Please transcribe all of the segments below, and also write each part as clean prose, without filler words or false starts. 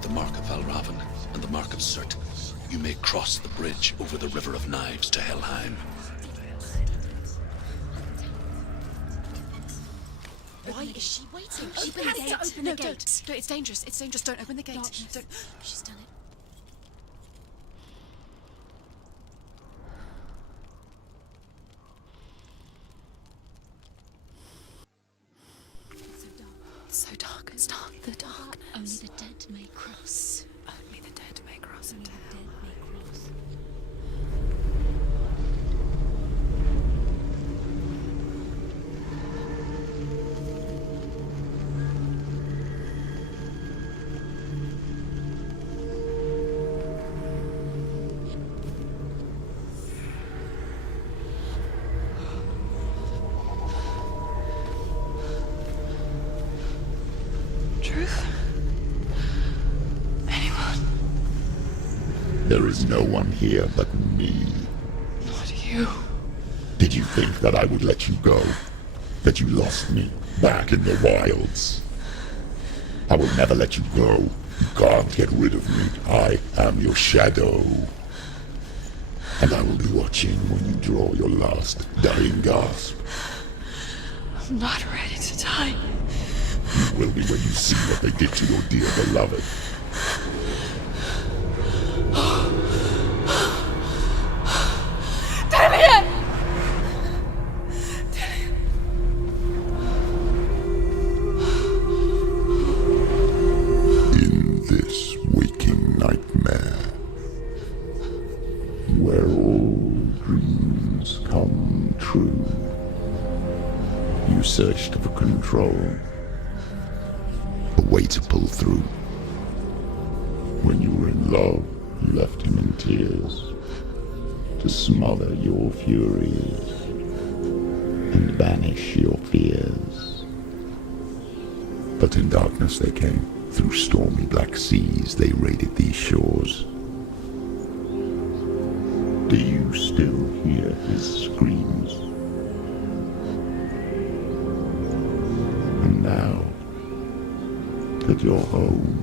with the Mark of Valravan and the Mark of Surt, you may cross the bridge over the River of Knives to Helheim. Why is she waiting? She Open the has gate. to open the gate. Don't. It's dangerous. It's dangerous. Don't open the gate. Darkness. Don't. She's done it. It's so dark. It's dark. The darkness. Only the dead may cross. Only the dead may cross Only into the hell. dead may cross. Truth? Anyone? There is no one here but me. Not you. Did you think that I would let you go? That you lost me back in the wilds? I will never let you go. You can't get rid of me. I am your shadow. And I will be watching when you draw your last dying gasp. I'm not ready to die. You will be when you see what they did to your dear beloved. Damien! In this waking nightmare, where all dreams come true, you searched for control, a way to pull through. When you were in love, you left him in tears, to smother your furies and banish your fears. But in darkness they came, through stormy black seas they raided these shores. Do you still hear his screams? And now that you're home,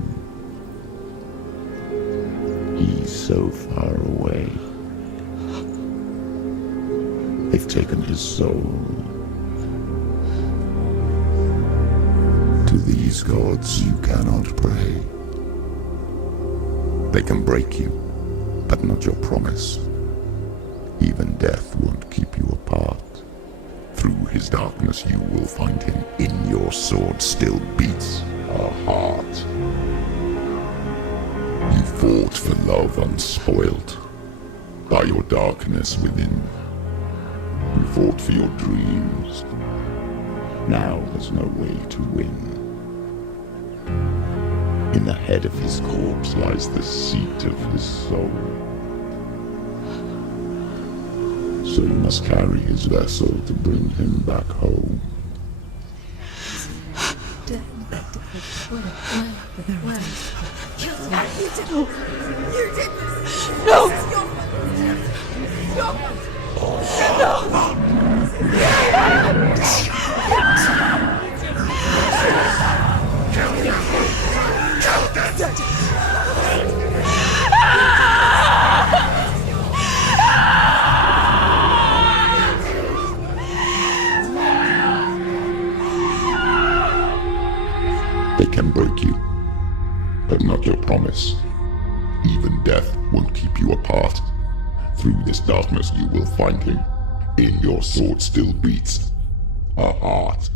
he's so far away. They've taken his soul. To these gods you cannot pray. They can break you, but not your promise. Even death won't keep you apart. Through his darkness you will find him. In your sword still beats a heart. You fought for love unspoilt by your darkness within. You fought for your dreams. Now there's no way to win. In the head of his corpse lies the seat of his soul. So you must carry his vessel to bring him back home. You did this! No! This is your fault! They can break you, but not your promise. Even death won't keep you apart. Through this darkness you will find him. In your sword still beats a heart.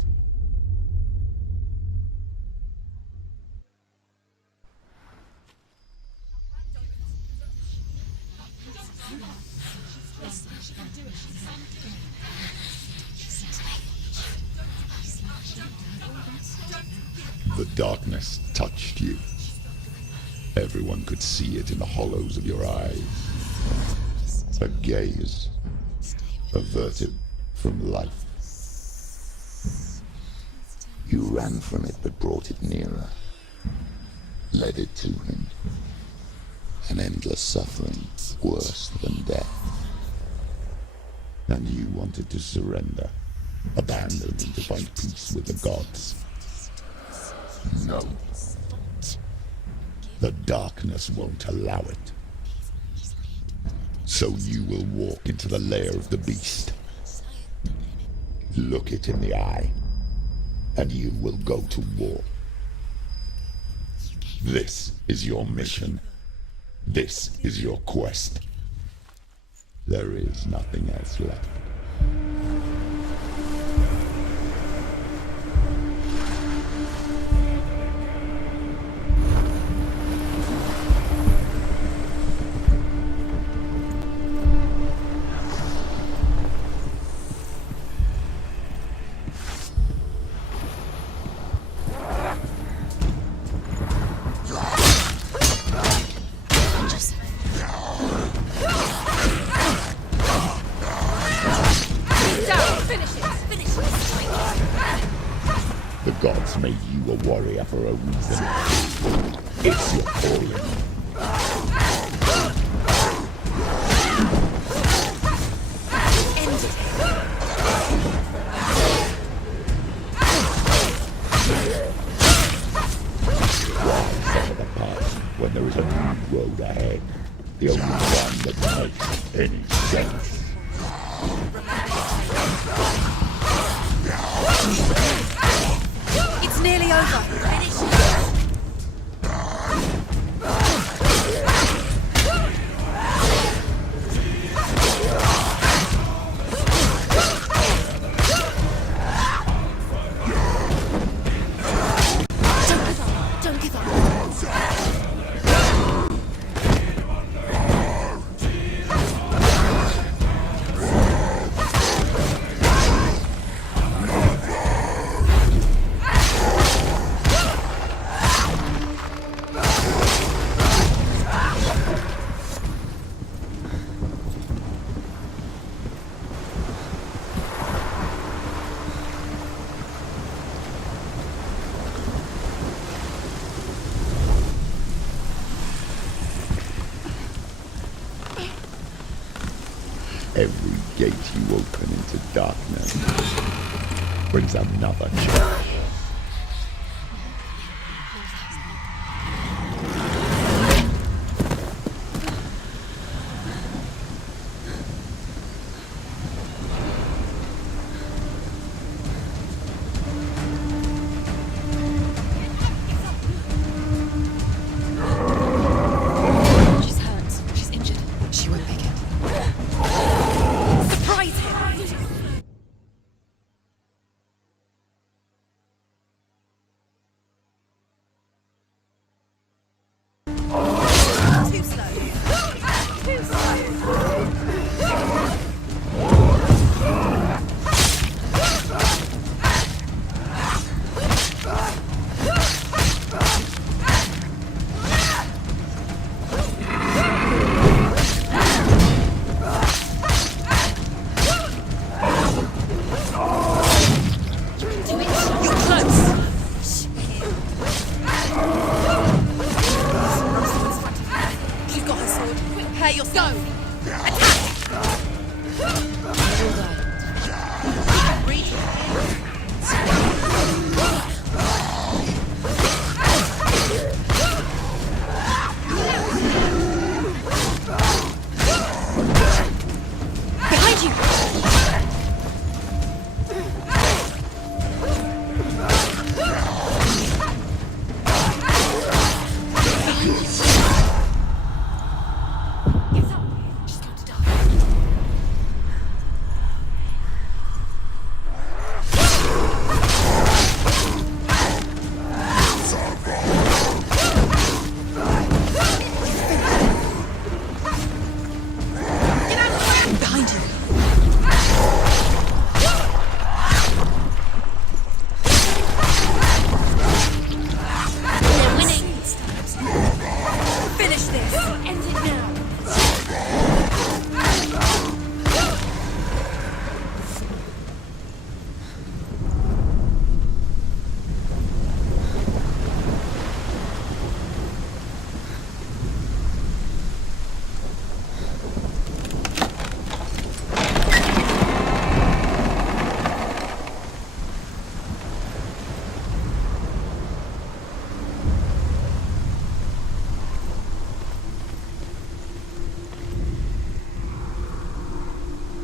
The darkness touched you. Everyone could see it in the hollows of your eyes. A gaze averted from life. You ran from it but brought it nearer. Led it to him. An endless suffering, worse than death. And you wanted to surrender, abandon and to find peace with the gods. No. The darkness won't allow it. So you will walk into the lair of the beast. Look it in the eye, and you will go to war. This is your mission. This is your quest. There is nothing else left. The gods made you a warrior for a reason. It's your calling. Rise over the past when there is a new road ahead. The only one that makes any sense. It's nearly over. Don't give up. Every gate you open into darkness brings another change. She's hurt. She's injured. She won't make it. Surprise him! Too slow. Too slow. Do it. You're close. She's got her sword. Prepare yourself. Attack! You'll die. Breathe. Behind you! She's got to die. Get out of the way! Behind you! They're winning! Finish this! End it now!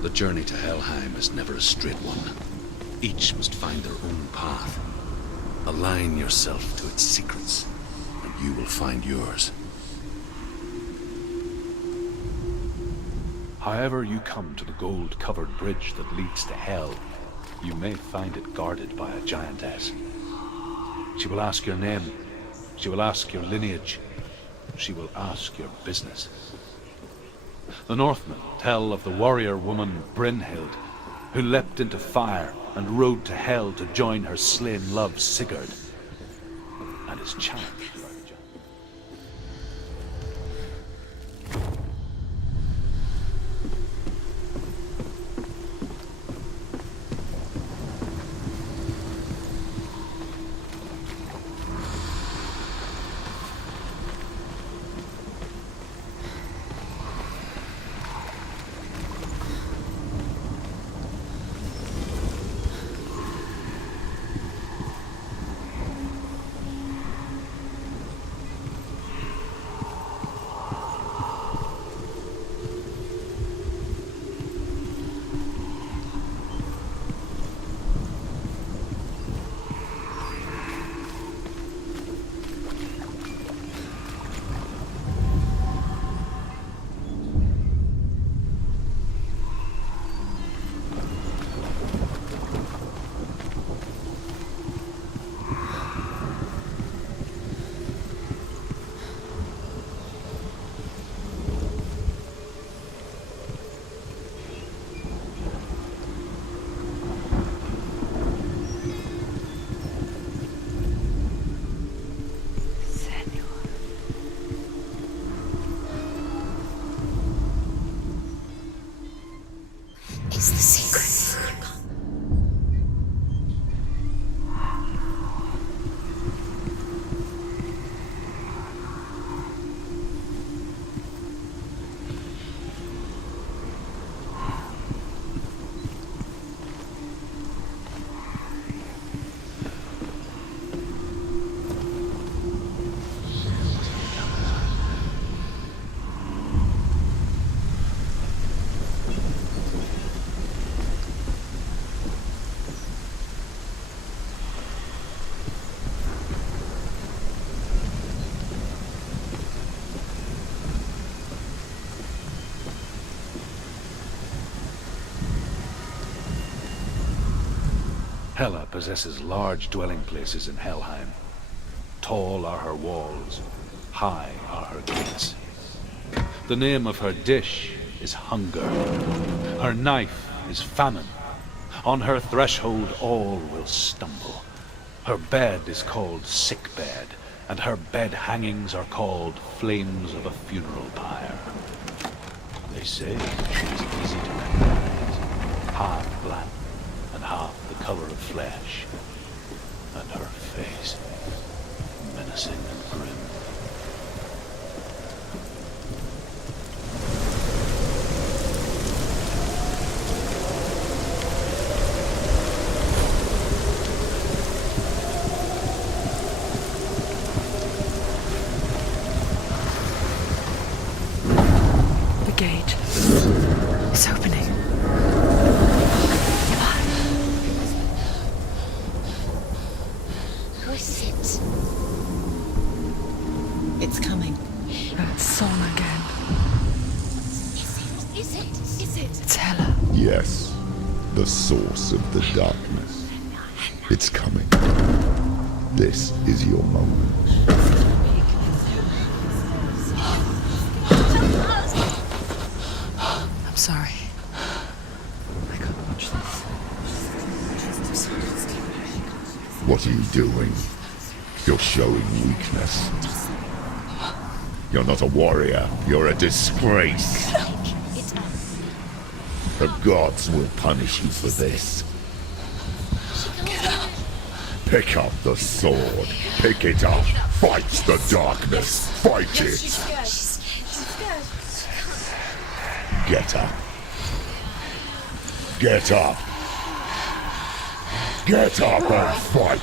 The journey to Helheim is never a straight one. Each must find their own path. Align yourself to its secrets, and you will find yours. However you come to the gold-covered bridge that leads to Hell, you may find it guarded by a giantess. She will ask your name, she will ask your lineage, she will ask your business. The Northmen tell of the warrior woman Brynhild, who leapt into fire and rode to Hell to join her slain love Sigurd, and is challenged by the giant. It's the secret. Hela possesses large dwelling places in Helheim. Tall are her walls, high are her gates. The name of her dish is hunger. Her knife is famine. On her threshold all will stumble. Her bed is called sick bed, and her bed hangings are called flames of a funeral pyre. They say she is easy to recognize, half black and half the color of flesh, and her face menacing and grim. The gate is opening. Who is it? It's coming. That song again. Is it? It's Hela. Yes, the source of the darkness. It's coming. This is your moment. I'm sorry. I can't watch this. What are you doing? You're showing weakness. You're not a warrior. You're a disgrace. The gods will punish you for this. Pick up the sword. Pick it up. Fight the darkness. Fight it. Get up. Get up. Get up and fight.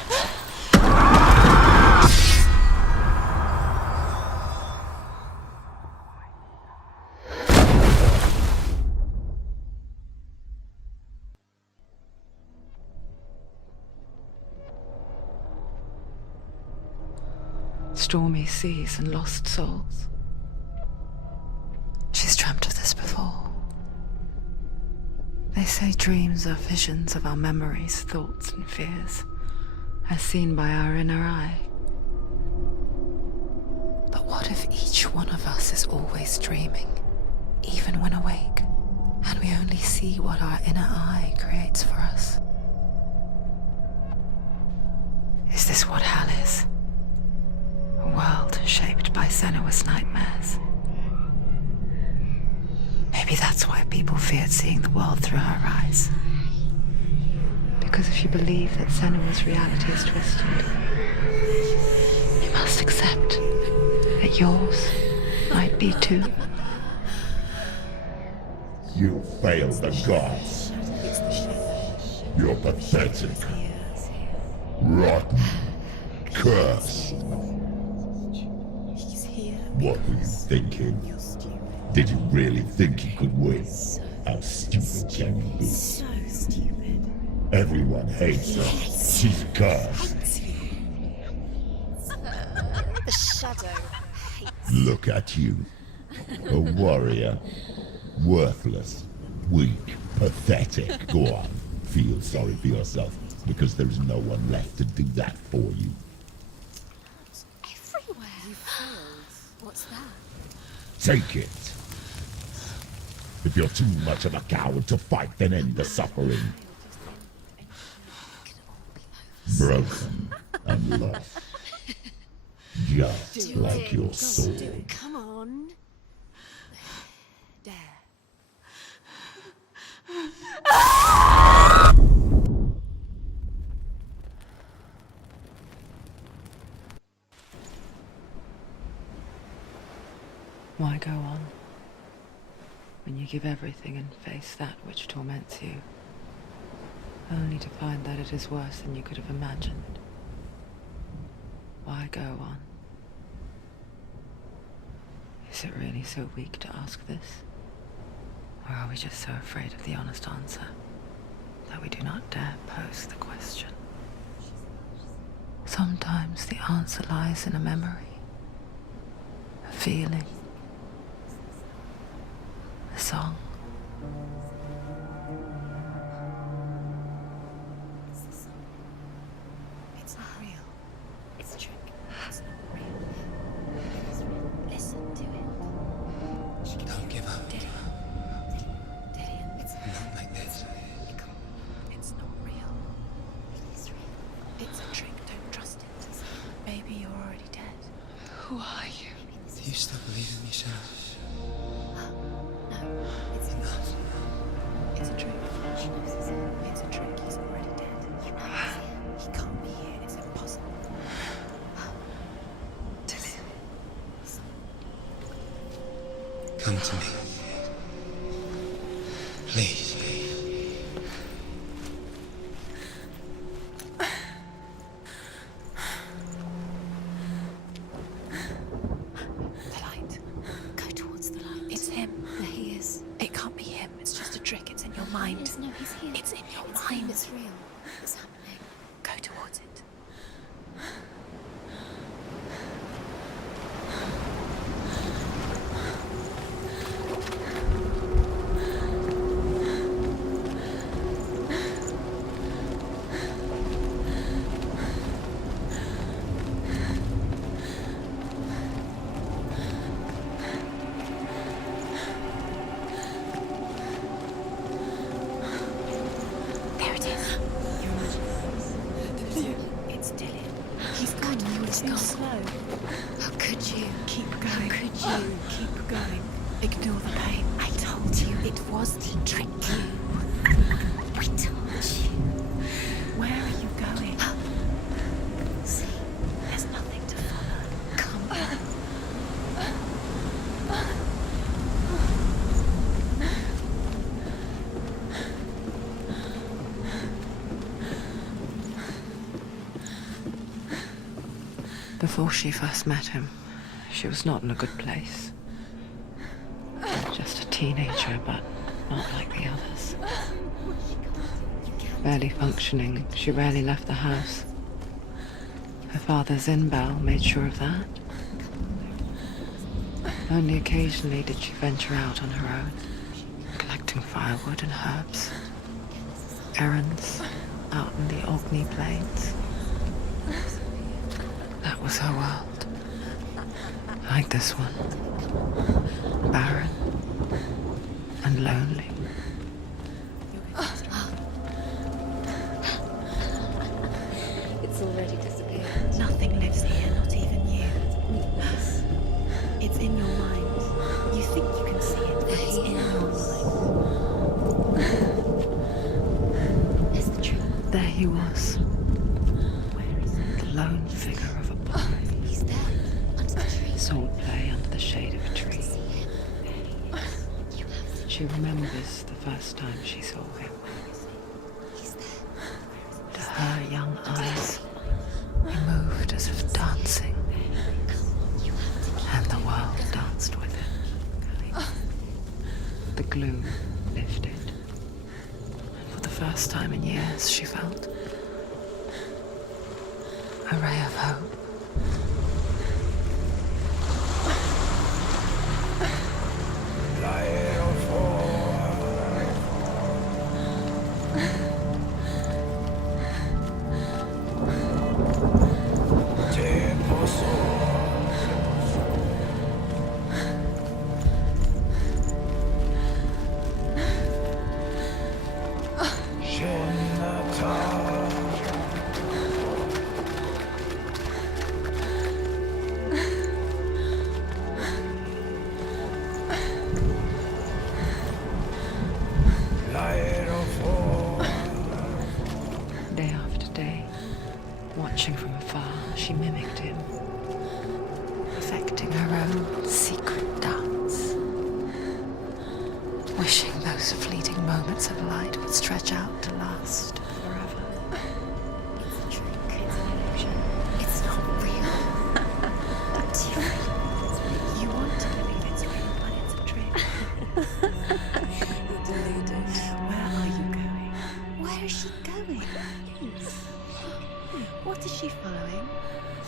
stormy seas and lost souls. She's dreamt of this before. They say dreams are visions of our memories, thoughts, and fears, as seen by our inner eye. But what if each one of us is always dreaming, even when awake, and we only see what our inner eye creates for us? Is this what hell is? A world shaped by Senua's nightmares. Maybe that's why people feared seeing the world through her eyes. Because if you believe that Senua's reality is twisted, you must accept that yours might be too. You failed the gods. You're pathetic. Rotten. Cursed. What were you thinking? Did you really think you could win? How stupid can you be? So stupid. Everyone hates her. She's cursed. The shadow hates. Look at you. A warrior. Worthless. Weak. Pathetic. Go on. Feel sorry for yourself, because there is no one left to do that for you. Everywhere. You failed. What's that? Take it. If you're too much of a coward to fight, then end the suffering. Broken and lost. Just like your soul. Come on. Dare. Why go on when you give everything and face that which torments you, only to find that it is worse than you could have imagined? Why go on? Is it really so weak to ask this? Or are we just so afraid of the honest answer that we do not dare pose the question? Sometimes the answer lies in a memory, a feeling, a song. It's not real. It's a trick. It's not real. It is real. Listen to it. Don't give up. Dillian, it's Not like this. It's not real. It is real. It's a trick. Don't trust it. Maybe you're already dead. Who are you? Do you still believe in me, Senua? No, it's enough. It's a trick. She knows it's him. It's a trick. He's already dead. He knows he can't be here. It's impossible. Dillian. Come to me. Please. The light. Go towards the light. It's him. There he is. It can't be him. It's just a trick. It's in your mind. No, he's here. It's in your mind. It's real. It's happening. Go towards it. There it is. It's Dillian. He's gone. He's gone. Slow. How could you? Keep going. How could you? Keep going. Ignore the pain. I told you it was to trick you. I told you. Where are you going? See, there's nothing to follow. Come on. Before she first met him, she was not in a good place. Just a teenager, but not like the others. Barely functioning, she rarely left the house. Her father's in bell made sure of that. Only occasionally did she venture out on her own, collecting firewood and herbs, errands out in the Orkney Plains. That was her world. Like this one. Barren and lonely. It's already disappeared. Nothing lives here, not even you. It's in your mind. You think you can see it, but it's in your mind. It's the truth. There he was. Where is it? The lone figure of a boy. He's there, under the tree. Swordplay under the shade of a tree. See him. You have to. She remembers the first time she saw him. He's there. To her young eyes, he moved as if dancing, and the world danced with him. The gloom lifted, and for the first time in years she felt a ray of hope. Day after day, watching from afar, she mimicked him, perfecting her own secret dance, wishing those fleeting moments of light would stretch out to last forever. It's a trick. It's an illusion. It's not real. But you want to believe it's real, but it's a trick. You're deluded. Where are you going? Where is she going? What is she following?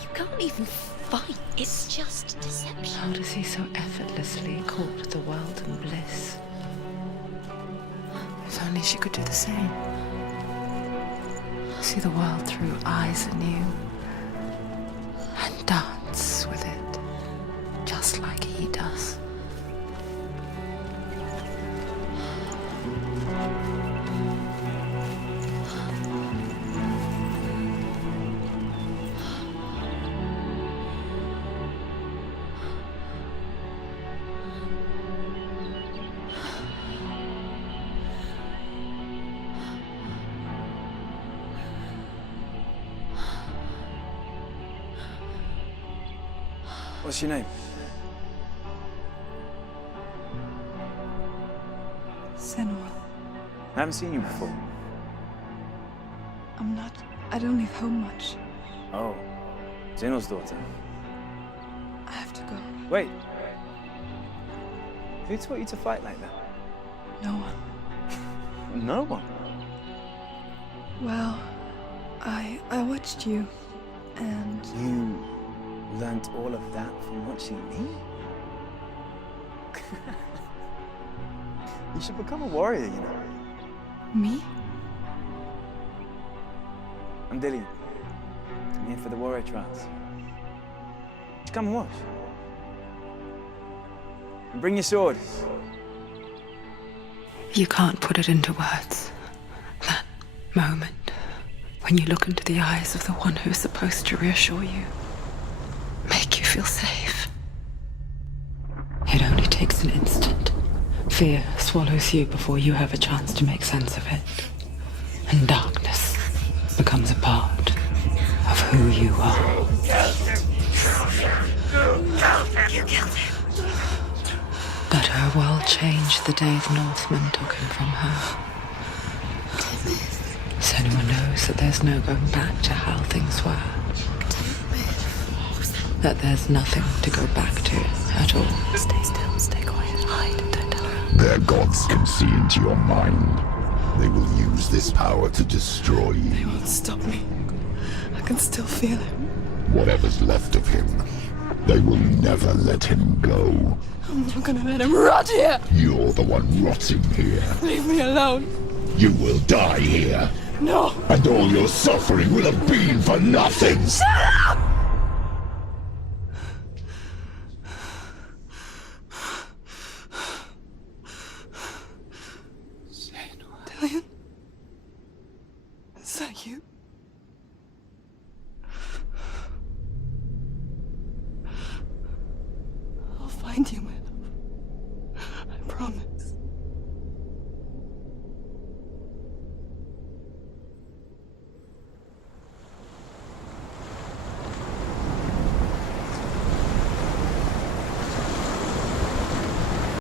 You can't even fight. It's just deception. How does he so effortlessly court the world and bliss? If only she could do the same. See the world through eyes anew and dance with it, just like he does. What's your name? Senua. I haven't seen you before. I don't leave home much. Oh, Zeno's daughter. I have to go. Wait. Who taught you to fight like that? No one. No one. Well, I watched you, and You learnt all of that from watching me? You should become a warrior, you know. me? I'm Dillian. I'm here for the warrior trials. Just come and watch. And bring your sword. You can't put it into words. That moment when you look into the eyes of the one who's supposed to reassure you, make you feel safe. It only takes an instant. Fear swallows you before you have a chance to make sense of it. And darkness becomes a part of who you are. You killed him. But her world changed the day the Northmen took him from her. Senua knows that there's no going back to how things were. That there's nothing to go back to at all. Stay still, stay quiet, hide, don't tell her. Their gods can see into your mind. They will use this power to destroy They you. won't stop me. I can still feel him. Whatever's left of him They will never let him go. I'm not gonna let him rot here! You're the one rotting here. Leave me alone! You will die here. No! And all your suffering will have been for nothing. Shut up! Dillian? Is that you? I'll find you, my love. I promise.